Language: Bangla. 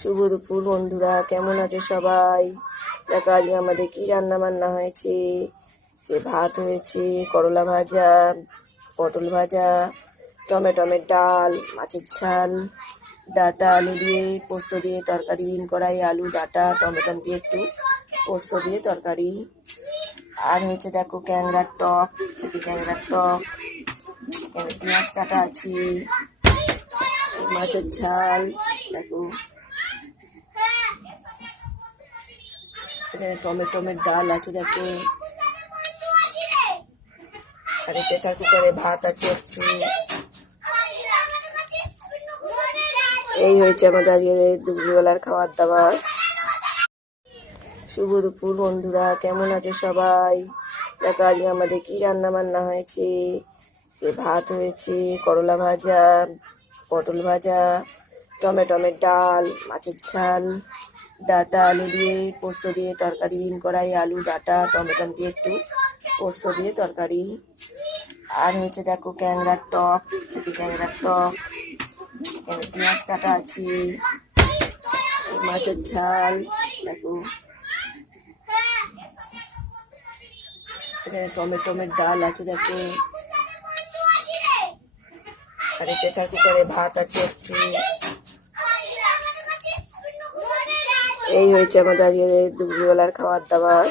শুভ দুপুর বন্ধুরা, কেমন আছে সবাই? দেখো আজকে আমাদের কি রান্না বান্না হয়েছে। যে ভাত হয়েছে, করলা ভাজা, পটল ভাজা, টমেটোমের ডাল, মাছের ঝাল, ডাঁটা আলু দিয়ে পোস্ত দিয়ে তরকারি, বিন কড়াই আলু ডাঁটা টমেটো দিয়ে একটু পোস্ত দিয়ে তরকারি। আর হয়েছে দেখো ক্যাংড়ার টক, চিটি ক্যাংড়ার টক, পেঁয়াজ কাটা আছে, মাছের ঝাল। দেখো এখানে টমেটোমের ডাল আছে, দেখো আর প্রেসার কুকারে ভাত আছে একটু। এই হয়েছে আমাদের আজকে দুপুরবেলার খাবার দাবার। শুভ দুপুর বন্ধুরা, কেমন আছে সবাই? দেখো আজকে আমাদের কি রান্না বান্না হয়েছে। যে ভাত হয়েছে, করলা ভাজা, পটল ভাজা, টমেটোমের ডাল, মাছের ঝাল, ডাঁটা আলু দিয়ে পোস্ত দিয়ে তরকারি, বিন কড়াই আলু ডাঁটা টমেটো দিয়ে একটু পোস্ত দিয়ে তরকারি। আর হয়েছে দেখো ক্যাংড়ার টক, চিটি ক্যাংড়ার টক, পেঁয়াজ কাটা আছে, মাছের ঝাল। দেখো এখানে টমেটোমের ডাল আছে, দেখো আর প্রেসার কুকারে ভাত আছে একটু। এই হয়েছে আমাদের আজকে দুপুরবেলার খাবার দাবার।